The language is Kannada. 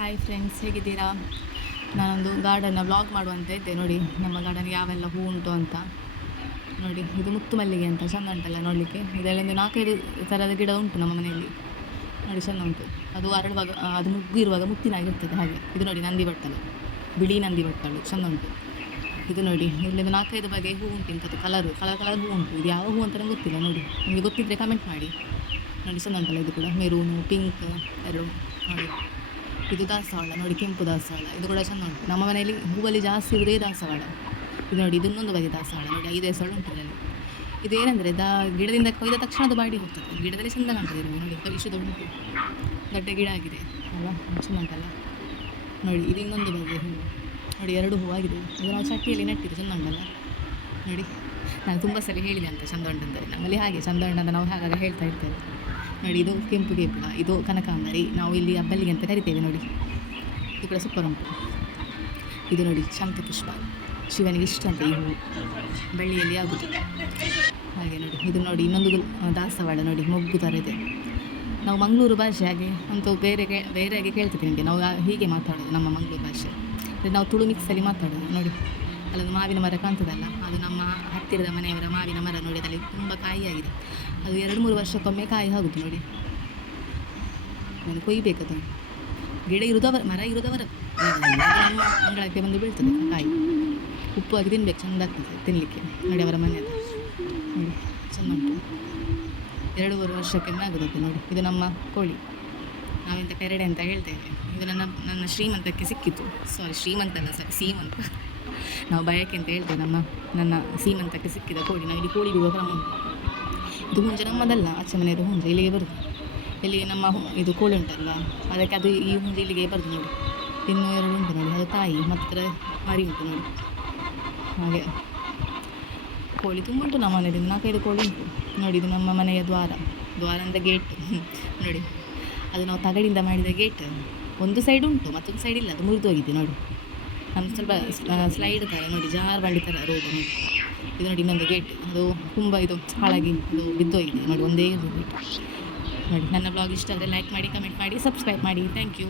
ಹಾಯ್ ಫ್ರೆಂಡ್ಸ್, ಹೇಗಿದ್ದೀರಾ? ನಾನೊಂದು ಗಾರ್ಡನ್ನ ವ್ಲಾಗ್ ಮಾಡುವಂತ ಇದ್ದೆ. ನೋಡಿ ನಮ್ಮ ಗಾರ್ಡನ್ಗೆ ಯಾವೆಲ್ಲ ಹೂ ಉಂಟು ಅಂತ. ನೋಡಿ, ಇದು ಮುತ್ತು ಮಲ್ಲಿಗೆ ಅಂತ ಚೆಂದ ಉಂಟಲ್ಲ ನೋಡಲಿಕ್ಕೆ. ಇದರಲ್ಲಿಂದ 4-5 ಥರದ ಗಿಡ ಉಂಟು ನಮ್ಮ ಮನೆಯಲ್ಲಿ. ನೋಡಿ, ಚೆಂದ ಉಂಟು. ಅದು ಅರಳುವಾಗ, ಅದು ಮುಗ್ಗಿರುವಾಗ ಮುತ್ತಿನಾಗಿರ್ತದೆ ಹಾಗೆ. ಇದು ನೋಡಿ ನಂದಿ ಬಟ್ಟಲು, ಬಿಳಿ ನಂದಿ ಬಟ್ಟಲು ಚೆಂದ ಉಂಟು. ಇದು ನೋಡಿ, ಇಲ್ಲಿಂದ 4-5 ಬಗೆಯ ಹೂ ಉಂಟು. ಇಂಥದ್ದು ಕಲರ್ ಹೂ ಉಂಟು. ಇದು ಯಾವ ಹೂ ಅಂತ ನಂಗೆ ಗೊತ್ತಿಲ್ಲ. ನೋಡಿ, ನಿಮಗೆ ಗೊತ್ತಿದ್ದರೆ ಕಮೆಂಟ್ ಮಾಡಿ. ನೋಡಿ, ಚೆಂದ ಉಂಟಲ್ಲ ಇದು ಕೂಡ. ಮೆರೂನು, ಪಿಂಕ್ ಎರಡು. ನೋಡಿ, ಇದು ದಾಸವಾಳ. ನೋಡಿ, ಕೆಂಪು ದಾಸವಾಳ. ಇದು ಕೂಡ ಚೆಂದ ಉಂಟು. ನಮ್ಮ ಮನೆಯಲ್ಲಿ ಹೂವಲ್ಲಿ ಜಾಸ್ತಿ ಇರುವುದೇ ದಾಸವಾಳ. ಇದು ನೋಡಿ, ಇದನ್ನೊಂದು ಬಗೆ ದಾಸವಾಳ. ನೋಡಿ, 5 ಹೆಸರು ಉಂಟು ಇದರಲ್ಲಿ. ಇದೇನೆಂದರೆ ಗಿಡದಿಂದ ಕೊಯ್ದ ತಕ್ಷಣ ಅದು ಬಾಡಿ ಹೋಗ್ತದೆ. ಗಿಡದಲ್ಲಿ ಚೆಂದ ಕಾಣ್ತದೆ. ನೋಡಿ, ಇಷ್ಟು ಉಂಟು, ದೊಡ್ಡ ಗಿಡ ಆಗಿದೆ ಅಲ್ಲ, ಚೆಂದ ಉಂಟಲ್ಲ. ನೋಡಿ, ಇದು ಇನ್ನೊಂದು ಬಗೆ ಹೂವು. ನೋಡಿ, 2 ಹೂವಾಗಿದೆ. ಇದು ನಾವು ಚಟ್ಟಿಯಲ್ಲಿ ನೆಟ್ಟಿದ್ದು, ಚೆಂದ ಉಂಟಲ್ಲ. ನೋಡಿ, ನಾನು ತುಂಬ ಸಲ ಹೇಳಿದೆ ಅಂತ ಚಂದ ಉಂಟಂದರೆ. ನಮ್ಮಲ್ಲಿ ಹಾಗೆ ಚಂದ ಉಂಟಂತ ನಾವು ಹಾಗಾಗಿ ಹೇಳ್ತಾ ಇರ್ತೇವೆ. ನೋಡಿ, ಇದು ಕೆಂಪು ಕೇಪುಳ, ಇದು ಕನಕಾಂಬರಿ. ನಾವು ಇಲ್ಲಿ ಅಬ್ಬಲ್ಲಿಗೆ ಅಂತ ಕರಿತೇವೆ. ನೋಡಿ, ಇದು ಕೂಡ ಸೂಪರ್ ಉಂಟು. ಇದು ನೋಡಿ, ಶಂಖಪುಷ್ಪ. ಶಿವನಿಗೆ ಇಷ್ಟ ಅಂತ ಈ ಹೂವು, ಬಳ್ಳಿಯಲ್ಲಿ ಆಗುದು ಹಾಗೆ. ನೋಡಿ, ಇದು ನೋಡಿ ಇನ್ನೊಂದು ದಾಸವಾಳ. ನೋಡಿ, ಮೊಗ್ಗು ಥರ ಇದೆ. ನಾವು ಮಂಗಳೂರು ಭಾಷೆ ಹಾಗೆ ಅಂತೂ ಬೇರೆಗೆ ಕೇಳ್ತೇವೆ ನಿಮಗೆ. ನಾವು ಹೀಗೆ ಮಾತಾಡೋದು ನಮ್ಮ ಮಂಗಳೂರು ಭಾಷೆ. ಅಂದರೆ ನಾವು ತುಳು ಮಿಕ್ಸಲ್ಲಿ ಮಾತಾಡೋದು. ನೋಡಿ, ಅಲ್ಲೊಂದು ಮಾವಿನ ಮರ ಕಾಣ್ತದಲ್ಲ, ಅದು ನಮ್ಮ ಹತ್ತಿರದ ಮನೆಯವರ ಮಾವಿನ ಮರ. ನೋಡಿ, ಅದರಲ್ಲಿ ತುಂಬ ಕಾಯಿಯಾಗಿದೆ. ಅದು 2-3 ವರ್ಷಕ್ಕೊಮ್ಮೆ ಕಾಯಿ ಆಗುತ್ತೆ. ನೋಡಿ, ನಾನು ಕೊಯ್ಬೇಕದು. ಮರ ಇರುವುದವರ ನಮ್ಮ ಅಂಗಳಕ್ಕೆ ಬಂದು ಬೀಳ್ತದೆ ಕಾಯಿ. ಉಪ್ಪು ಆಗಿ ತಿನ್ಬೇಕು, ಚೆಂದ ಆಗ್ತದೆ ತಿನ್ನಲಿಕ್ಕೆ. ನೋಡಿ, ಅವರ ಮನೆಯದು. ನೋಡಿ, ಚೆಂದ ಉಂಟು. 2-3 ವರ್ಷಕ್ಕೊಮ್ಮೆ ಆಗೋದಕ್ಕೆ. ನೋಡಿ, ಇದು ನಮ್ಮ ಕೋಳಿ. ನಾವಿಂತ ಪೆರಡೆ ಅಂತ ಹೇಳ್ತೇವೆ. ಇದು ನನ್ನ ಶ್ರೀಮಂತಕ್ಕೆ ಸಿಕ್ಕಿತ್ತು. ಸೀಮಂತ. ನಾವು ಬಯಕೆ ಅಂತ ಹೇಳ್ತೇವೆ. ನನ್ನ ಸೀಮಂತಕ್ಕೆ ಸಿಕ್ಕಿದ ಕೋಳಿ. ನಾವು ಇಲ್ಲಿ ಕೋಳಿ ಬಿಡುವ ಕ್ರಮ ಉಂಟು. ಇದು ಹುಂಜ ನಮ್ಮದಲ್ಲ, ಆಚೆ ಮನೆಯದು ಹುಂಜ ಇಲ್ಲಿಗೆ ಬರುದು. ಇಲ್ಲಿ ನಮ್ಮ ಇದು ಕೋಳಿ ಉಂಟಲ್ಲ, ಅದಕ್ಕೆ ಅದು ಈ ಹುಂಜ ಇಲ್ಲಿಗೆ ಬರುದು. ನೋಡಿ, ಇನ್ನೂ 2 ಉಂಟು. ನೋಡಿ, ಅದು ತಾಯಿ ಮಾತ್ರ ಮರಿ ಉಂಟು. ನೋಡಿ, ಹಾಗೆ ಕೋಳಿ ತುಂಬ ಉಂಟು ನಮ್ಮ ಮನೆಯಲ್ಲಿ. 4-5 ಕೋಳಿ ಉಂಟು. ನೋಡಿ, ಇದು ನಮ್ಮ ಮನೆಯ ದ್ವಾರ ಅಂತ ಗೇಟ್. ನೋಡಿ, ಅದು ನಾವು ತಗಡಿಂದ ಮಾಡಿದ ಗೇಟ್. ಒಂದು ಸೈಡ್ ಉಂಟು, ಮತ್ತೊಂದು ಸೈಡ್ ಇಲ್ಲ, ಅದು ಮುರಿದೋಗಿದೆ. ನೋಡಿ, ನಮ್ದು ಸ್ವಲ್ಪ ಸ್ಲೈಡ್ ಥರ. ನೋಡಿ, ಜಾರಬಂಡಿ ಥರ ರೋಡ್. ನೋಡಿ, ಇದು ನೋಡಿ ಇನ್ನೊಂದು ಗೇಟ್. ಅದು ತುಂಬ ಇದು ಹಾಳಾಗಿ ಅದು ಬಿದ್ದೋಗಿದೆ. ನೋಡಿ, ಒಂದೇ ಗೇಟ್. ನೋಡಿ, ನನ್ನ ಬ್ಲಾಗ್ ಇಷ್ಟ ಆದರೆ ಲೈಕ್ ಮಾಡಿ, ಕಮೆಂಟ್ ಮಾಡಿ, ಸಬ್ಸ್ಕ್ರೈಬ್ ಮಾಡಿ. Thank you.